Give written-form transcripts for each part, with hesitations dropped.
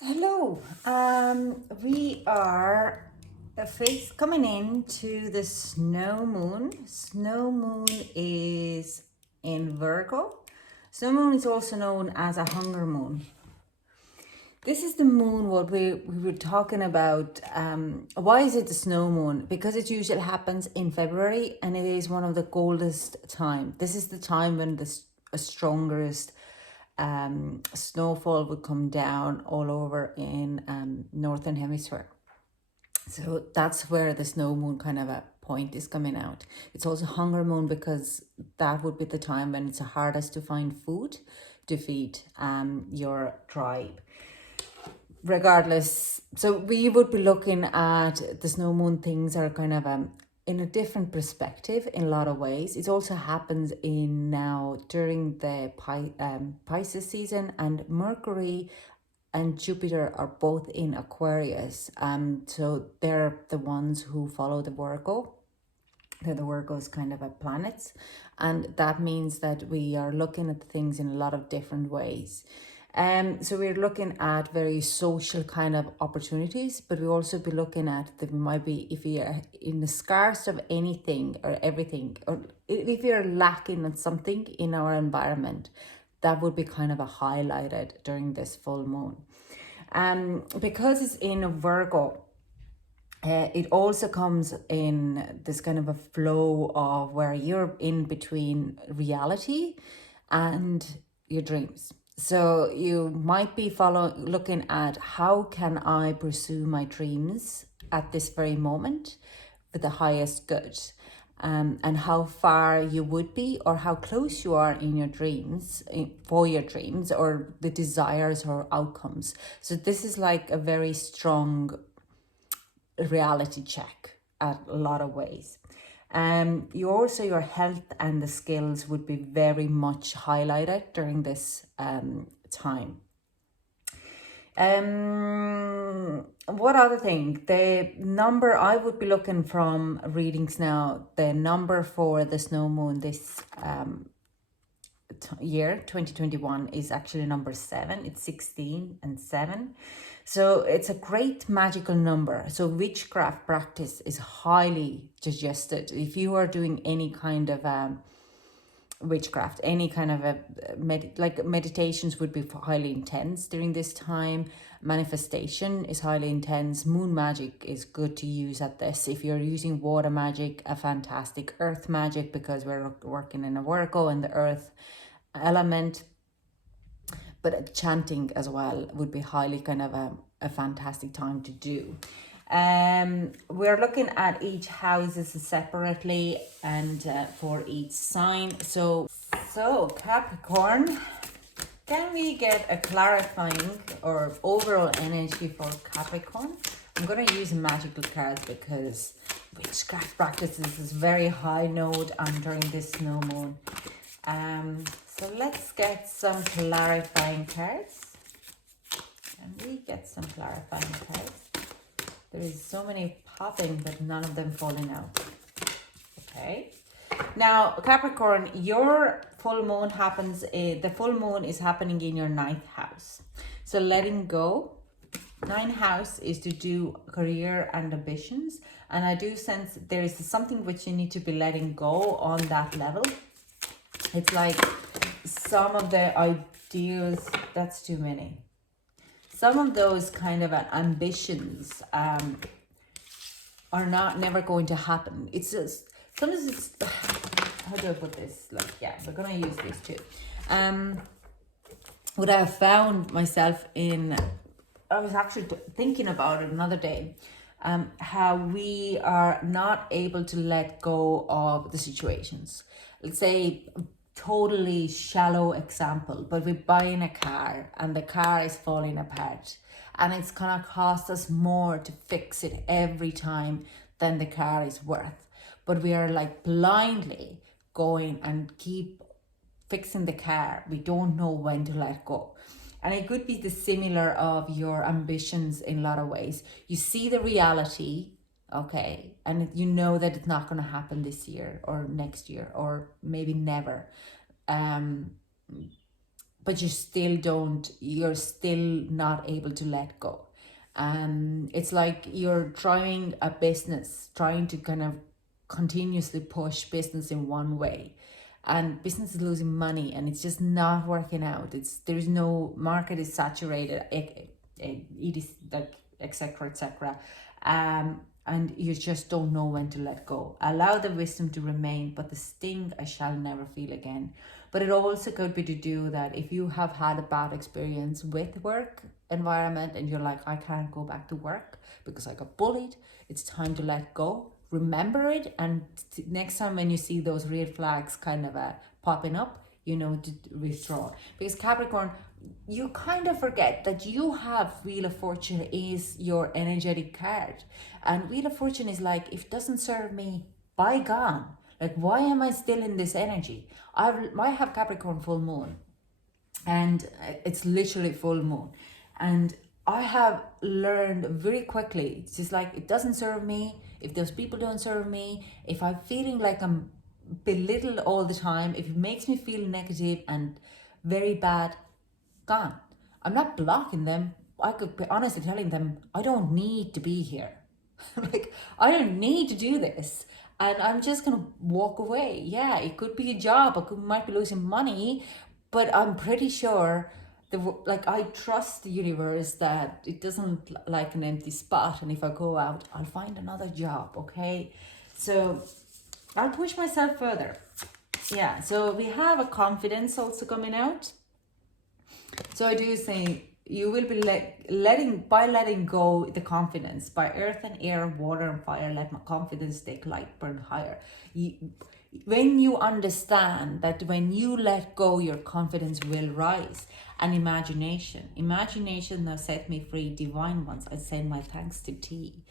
Hello. We are coming into the snow moon. Snow moon is in Virgo. Snow moon is also known as a hunger moon. This is the moon what we were talking about. Why is it the snow moon? Because it usually happens in February and it is one of the coldest time. This is the time when the strongest snowfall would come down all over in northern hemisphere. So that's where the snow moon kind of a point is coming out. It's also hunger moon because that would be the time when it's the hardest to find food to feed your tribe. Regardless, so we would be looking at the snow moon. Things are kind of in a different perspective in a lot of ways. It also happens in now during the Pisces season, and Mercury and Jupiter are both in Aquarius. So they're the ones who follow the Virgo. They're the Virgo's kind of a planets, and that means that we are looking at things in a lot of different ways. So we're looking at very social kind of opportunities, but we also be looking at that we might be, if we are in the scarce of anything or everything, or if you're lacking on something in our environment, that would be kind of a highlighted during this full moon. Because it's in a Virgo, it also comes in this kind of a flow of where you're in between reality and your dreams. So you might be looking at how can I pursue my dreams at this very moment for the highest good, and how far you would be or how close you are in your dreams, for your dreams or the desires or outcomes. So this is like a very strong reality check at a lot of ways. Your health and the skills would be very much highlighted during this time. What other thing? The number I would be looking from readings now, the number for the snow moon this year 2021 is actually number 7. It's 16 and 7. So it's a great magical number. So witchcraft practice is highly suggested. If you are doing any kind of witchcraft, any kind of meditations would be highly intense during this time. Manifestation is highly intense. Moon magic is good to use at this. If you're using water magic, a fantastic. Earth magic, because we're working in a Virgo and the earth element, but chanting as well would be highly kind of a fantastic time to do. We're looking at each houses separately and for each sign. So Capricorn, can we get a clarifying or overall energy for Capricorn? I'm going to use magical cards because witchcraft practices is very high note during this snow moon. So let's get some clarifying cards. Can we get some clarifying cards? There is so many popping, but none of them falling out. Okay. Now, Capricorn, your full moon happens, the full moon is happening in your 9th house. So letting go. 9th house is to do career and ambitions. And I do sense there is something which you need to be letting go on that level. It's like some of the ideas, that's too many. Some of those kind of ambitions are never going to happen. It's just, sometimes it's, how do I put this? Like, yeah, we're going to use these too. What I have found myself in, I was actually thinking about it another day, how we are not able to let go of the situations. Let's say, totally shallow example, but we're buying a car and the car is falling apart and it's gonna cost us more to fix it every time than the car is worth. But we are like blindly going and keep fixing the car. We don't know when to let go. And it could be the similar of your ambitions in a lot of ways. You see the reality, okay, and you know that it's not going to happen this year or next year or maybe never. but you're still not able to let go. It's like you're trying a business, trying to kind of continuously push business in one way, and business is losing money and it's just not working out. There's no market, is saturated, it is like etc etc. And you just don't know when to let go. Allow the wisdom to remain, but the sting I shall never feel again. But it also could be to do that if you have had a bad experience with work environment and you're like, I can't go back to work because I got bullied, it's time to let go. Remember it, and next time when you see those red flags kind of popping up, you know, to withdraw. Because Capricorn, you kind of forget that you have Wheel of Fortune is your energetic card. And Wheel of Fortune is like, if it doesn't serve me, by gone. Like, why am I still in this energy? I have Capricorn full moon, and it's literally full moon. And I have learned very quickly, it's just like, it doesn't serve me. If those people don't serve me, if I'm feeling like I'm belittled all the time, if it makes me feel negative and very bad, gone. I'm not blocking them. I could be honestly telling them, I don't need to be here. Like, I don't need to do this. And I'm just going to walk away. Yeah, it could be a job. Might be losing money, but I'm pretty sure I trust the universe that it doesn't like an empty spot. And if I go out, I'll find another job. Okay. So I'll push myself further. Yeah. So we have a confidence also coming out. So I do say you will be letting go the confidence by earth and air, water and fire. Let my confidence take light, burn higher. When you understand that when you let go, your confidence will rise. And imagination now set me free. Divine ones, I send my thanks to tea.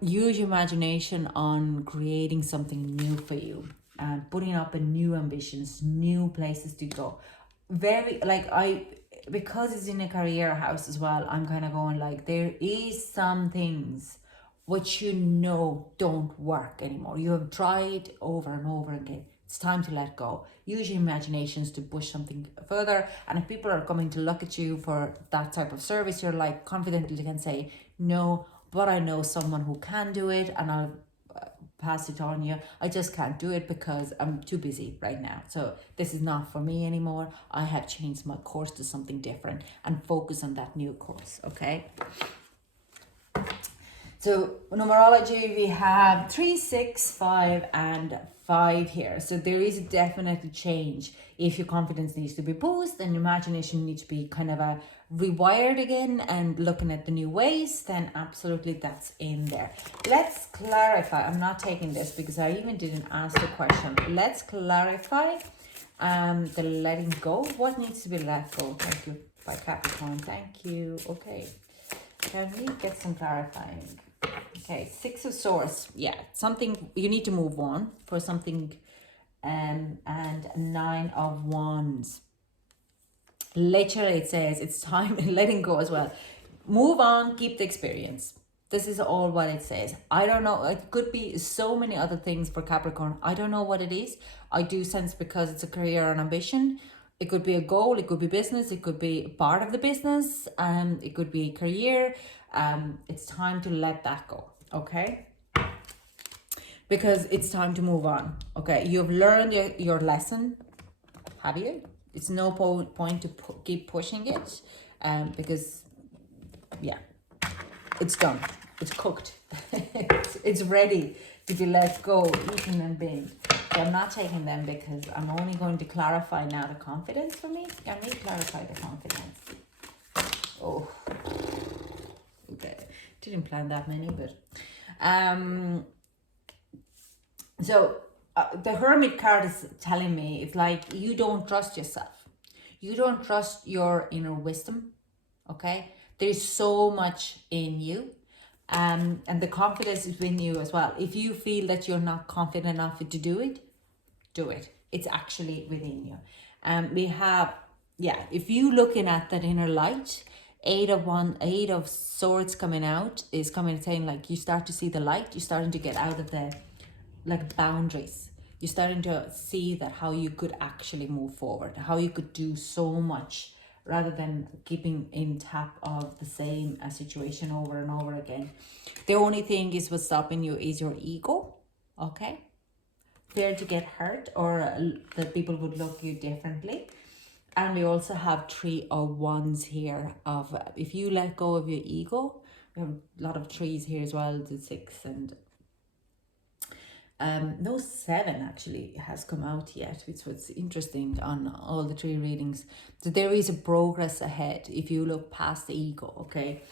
Use your imagination on creating something new for you, and putting up a new ambitions, new places to go. Because it's in a career house as well, I'm kind of going like, there is some things which you know don't work anymore. You have tried over and over again. It's time to let go. Use your imaginations to push something further. And if people are coming to look at you for that type of service, you're like confidently can say, no, but I know someone who can do it, and I'll pass it on you. I just can't do it because I'm too busy right now. So this is not for me anymore. I have changed my course to something different and focus on that new course. Okay. So numerology, we have 3, 6, 5, and 5 here. So there is a definite change. If your confidence needs to be boosted and your imagination needs to be kind of rewired again and looking at the new ways, then absolutely that's in there. Let's clarify. I'm not taking this because I even didn't ask the question. Let's clarify the letting go. What needs to be let go? Thank you, by Capricorn. Thank you. Okay. Can we get some clarifying? Okay, 6 of Swords. Yeah, something you need to move on for something. And 9 of Wands. Literally, it says it's time letting go as well. Move on, keep the experience. This is all what it says. I don't know. It could be so many other things for Capricorn. I don't know what it is. I do sense because it's a career and ambition. It could be a goal. It could be business. It could be part of the business. It could be a career. It's time to let that go. Okay. Because it's time to move on. Okay. You've learned your lesson. Have you? It's no point to keep pushing it. Because, yeah, it's done. It's cooked. it's ready to be let go, eaten and binned. So I'm not taking them because I'm only going to clarify now the confidence for me. Can we clarify the confidence? Oh, okay. Didn't plan that many, but the Hermit card is telling me it's like you don't trust yourself. You don't trust your inner wisdom. Okay, there's so much in you. And the confidence is in you as well. If you feel that you're not confident enough to do it, do it. It's actually within you. We have, if you looking at that inner light, 8 of Swords coming out is coming saying like you start to see the light. You're starting to get out of the boundaries. you're starting to see that how you could actually move forward, how you could do so much rather than keeping in tap of the same situation over and over again. The only thing is what's stopping you is your ego, okay? Fear to get hurt, or that people would look you differently. And we also have 3 of Wands here of if you let go of your ego. We have a lot of 3s here as well, the 6 and no 7 actually has come out yet, which was interesting on all the 3 readings. So there is a progress ahead if you look past the ego, okay?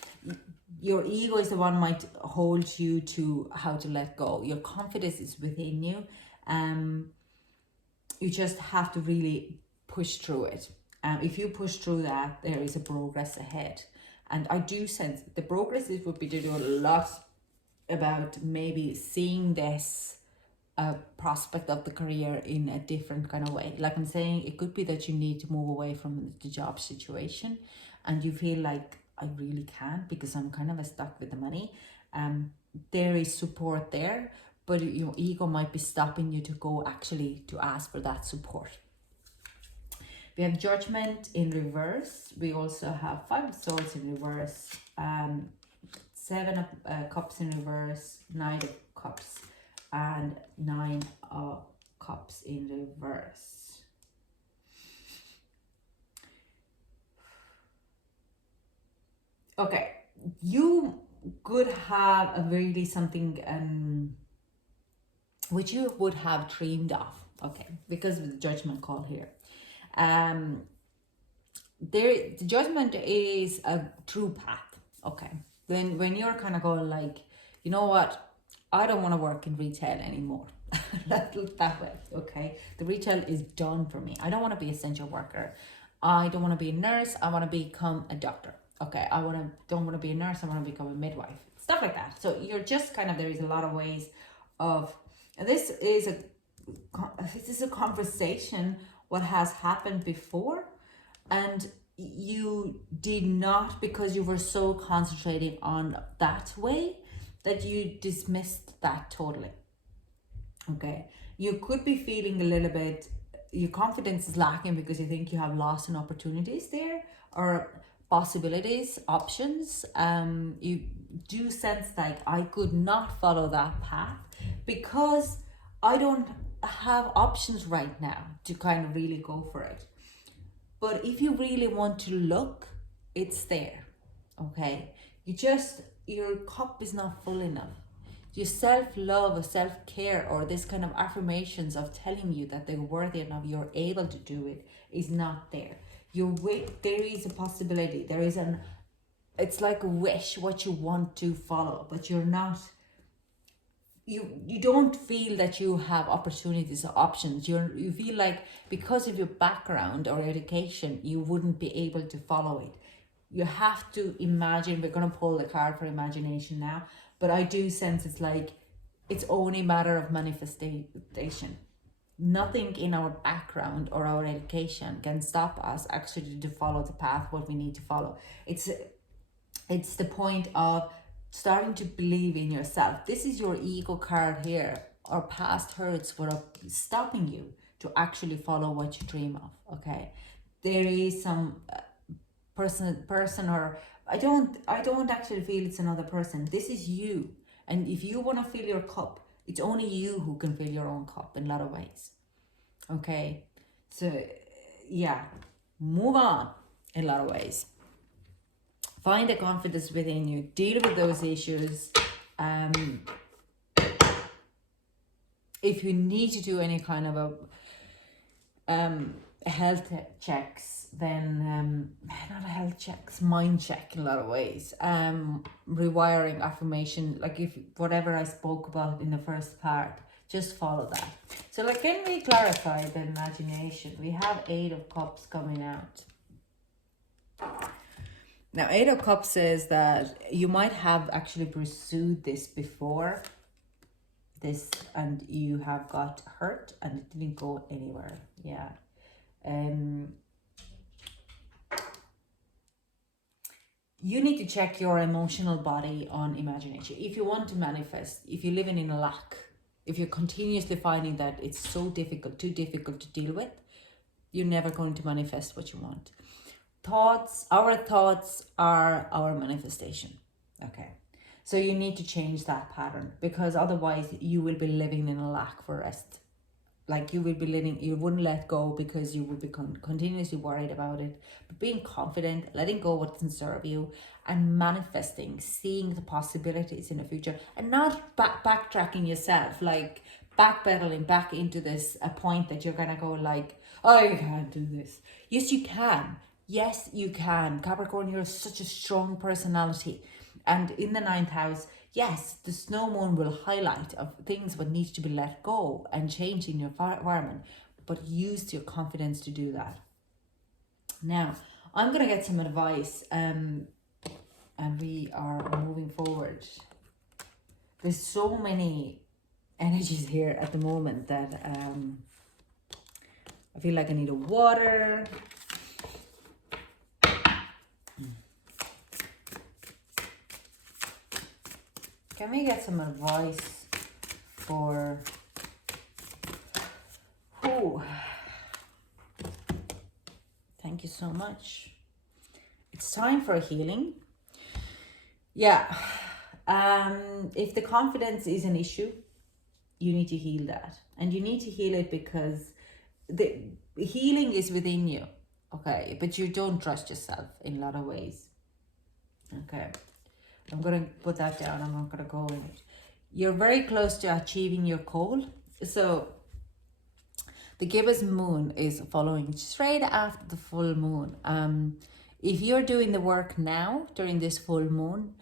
Your ego is the one might hold you to how to let go. Your confidence is within you. You just have to really push through it. If you push through that, there is a progress ahead. And I do sense the progress is would be to do a lot about maybe seeing this prospect of the career in a different kind of way. Like I'm saying, it could be that you need to move away from the job situation and you feel like I really can't because I'm kind of stuck with the money. There is support there, but your ego might be stopping you to go actually to ask for that support. We have Judgment in reverse. We also have 5 of Swords in reverse, 7 of Cups in reverse, 9 of Cups, and 9 of Cups in reverse. Okay, you could have a really something which you would have dreamed of, okay, because of the Judgment call here. The Judgment is a true path, okay? When you're kind of going like, you know what, I don't want to work in retail anymore. That way, okay? The retail is done for me. I don't want to be an essential worker. I don't want to be a nurse. I want to become a doctor. Okay, don't want to be a nurse. I want to become a midwife. Stuff like that. So you're just kind of, there is a lot of ways of, and this is a conversation what has happened before, and you did not, because you were so concentrating on that way that you dismissed that totally. Okay, you could be feeling a little bit, your confidence is lacking because you think you have lost an opportunities there or possibilities, options. You do sense like I could not follow that path because I don't have options right now to kind of really go for it. But if you really want to look, it's there, okay? Your cup is not full enough. Your self-love or self-care or this kind of affirmations of telling you that they're worthy enough, you're able to do it, is not there. There is a possibility. It's like a wish, what you want to follow, but you're not, you don't feel that you have opportunities or options. You feel like because of your background or education, you wouldn't be able to follow it. You have to imagine. We're going to pull the card for imagination now, but I do sense it's like it's only a matter of manifestation. Nothing in our background or our education can stop us actually to follow the path what we need to follow. It's the point of starting to believe in yourself. This is your ego card here, or past hurts what are stopping you to actually follow what you dream of. Okay, there is some person, or I don't actually feel it's another person. This is you, and if you want to fill your cup, it's only you who can fill your own cup in a lot of ways. Okay, so yeah, move on in a lot of ways. Find the confidence within you. Deal with those issues. If you need to do any kind of a health checks, then not a health checks, mind check in a lot of ways. Rewiring, affirmation, like if whatever I spoke about in the first part, just follow that. So like, can we clarify the imagination? We have 8 of Cups coming out. Now, 8 of Cups says that you might have actually pursued this before this and you have got hurt and it didn't go anywhere. Yeah. You need to check your emotional body on imagination. If you want to manifest, if you're living in a lack, if you're continuously finding that it's so difficult, too difficult to deal with, you're never going to manifest what you want. Our thoughts are our manifestation. Okay. So you need to change that pattern, because otherwise you will be living in a lack for rest. Like you will be living, you wouldn't let go because you would be continuously worried about it. But being confident, letting go what doesn't serve you, and manifesting, seeing the possibilities in the future, and not backtracking yourself, like backpedaling back into this a point that you're gonna go like, oh, you can't do this. Yes, you can. Yes, you can. Capricorn, you're such a strong personality. And in the 9th house, yes, the snow moon will highlight of things what needs to be let go and change in your environment, but use your confidence to do that. Now, I'm going to get some advice, and we are moving forward. There's so many energies here at the moment that I feel like I need a water. Can we get some advice for who? Thank you so much. It's time for a healing. Yeah. If the confidence is an issue, you need to heal that. And you need to heal it because the healing is within you. Okay. But you don't trust yourself in a lot of ways. Okay. I'm going to put that down. I'm not going to go in it. You're very close to achieving your goal. So the gibbous moon is following straight after the full moon. If you're doing the work now during this full moon,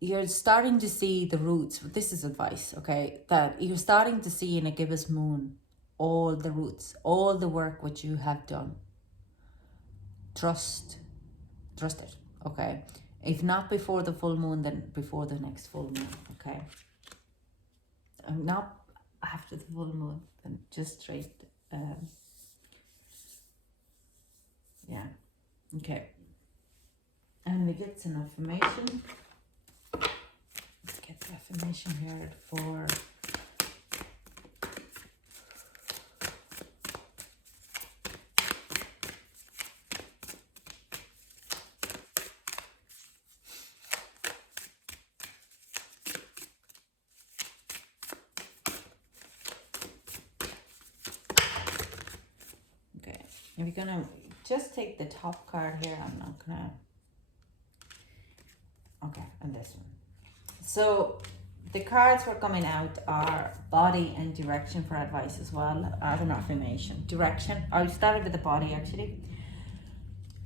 you're starting to see the roots. This is advice, okay? That you're starting to see in a gibbous moon all the roots, all the work which you have done. Trust it, okay? If not before the full moon, then before the next full moon, okay? Not after the full moon, then just straight. Yeah, okay. And we get some affirmation. Let's get the affirmation here for... We're gonna just take the top card here. I'm not gonna... Okay, and this one. So the cards for coming out are body and direction for advice as well as an affirmation. Direction. I started with the body actually.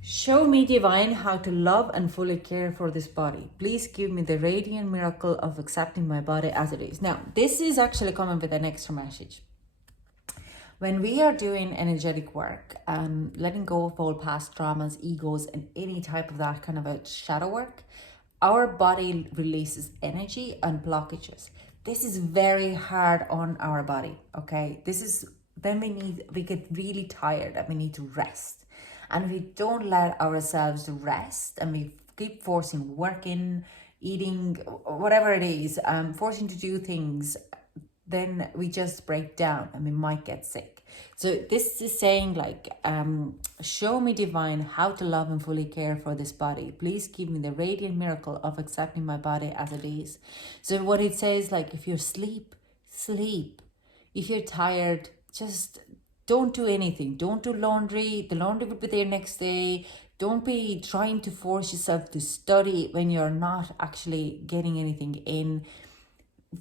Show me, divine, how to love and fully care for this body. Please give me the radiant miracle of accepting my body as it is. Now, this is actually coming with an extra message. When we are doing energetic work, letting go of all past traumas, egos, and any type of that kind of a shadow work, our body releases energy and blockages. This is very hard on our body, okay? Then we get really tired and we need to rest. And we don't let ourselves rest and we keep forcing working, eating, whatever it is, forcing to do things, then we just break down and we might get sick. So this is saying like, show me, divine, how to love and fully care for this body. Please give me the radiant miracle of accepting my body as it is. So what it says, like, if you're sleep. If you're tired, just don't do anything. Don't do laundry. The laundry will be there next day. Don't be trying to force yourself to study when you're not actually getting anything in.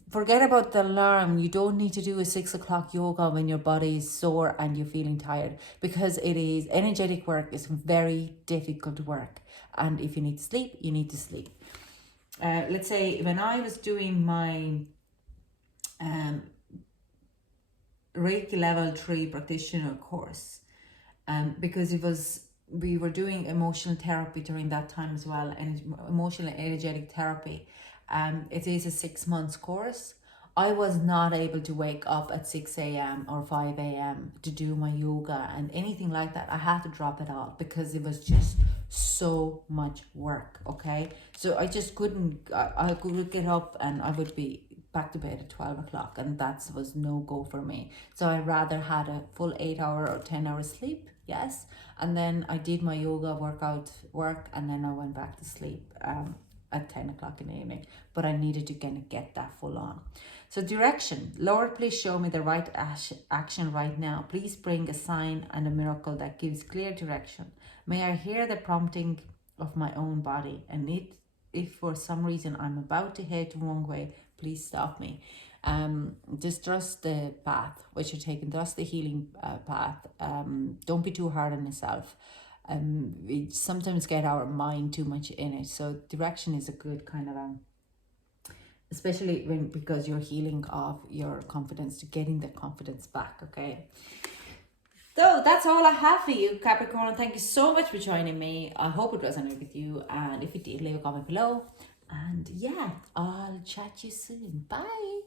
Forget about the alarm. You don't need to do a 6 o'clock yoga when your body is sore and you're feeling tired, because it is energetic work. Is very difficult work. And if you need to sleep, you need to sleep. Let's say when I was doing my Reiki level 3 practitioner course, because we were doing emotional therapy during that time as well, and emotional energetic therapy. It is a 6 months course. I was not able to wake up at 6 a.m. or 5 a.m. to do my yoga and anything like that. I had to drop it all because it was just so much work, okay? So I just couldn't, I could get up and I would be back to bed at 12 o'clock, and that was no go for me. So I rather had a full 8 hour or 10 hour sleep, yes, and then I did my yoga work, and then I went back to sleep at 10 o'clock in the evening. But I needed to kind of get that full on. So direction: Lord, please show me the right action right now. Please bring a sign and a miracle that gives clear direction. May I hear the prompting of my own body, and if for some reason I'm about to head the wrong way, please stop me. Just trust the path which you're taking, trust the healing path. Don't be too hard on yourself. We sometimes get our mind too much in it. So direction is a good kind of especially because you're healing of your confidence, to getting the confidence back. Okay. So that's all I have for you, Capricorn. Thank you so much for joining me. I hope it resonated with you, and if it did, leave a comment below. And yeah, I'll chat to you soon. Bye.